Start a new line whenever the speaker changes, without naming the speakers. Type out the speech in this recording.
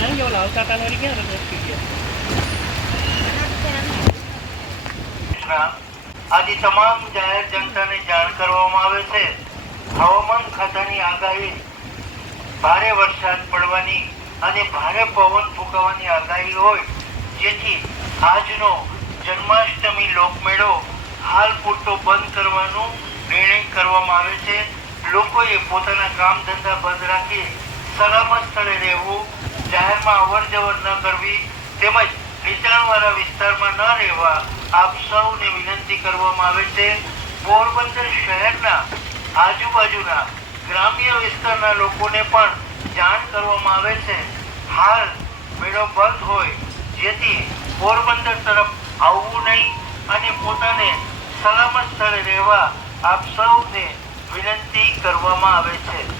ગયા ઓલા આવતા કાનવારી ક્યાં રસ્તી ગયા
આજે તમામ જાહેર જનતાને જાણ કરવામાં આવે છે. હવામાન ખાતાની આગાહી, ભારે વરસાદ પડવાની અને ભારે પવન ફૂંકાવાની આગાહી હોય, જેથી આજનો જન્માષ્ટમી લોકમેળો હાલ પૂરતો બંધ કરવાનો નિર્ણય કરવામાં આવે છે. લોકોએ પોતાના કામ ધંધા બંધ રાખી સલામત સ્થળે રહેવું જાહેરમાં અવર જવર ન કરવી તેમજ નીચાણવાળા વિસ્તારમાં ન રહેવા આપ સૌને વિનંતી કરવામાં આવે છે. પોરબંદર શહેરના આજુબાજુના ગ્રામ્ય વિસ્તારના લોકોને પણ જાણ કરવામાં આવે છે. હાલ મેળો બંધ હોય જેથી પોરબંદર તરફ આવવું નહીં અને પોતાને સલામત સ્થળે રહેવા આપ સૌને વિનંતી કરવામાં આવે છે.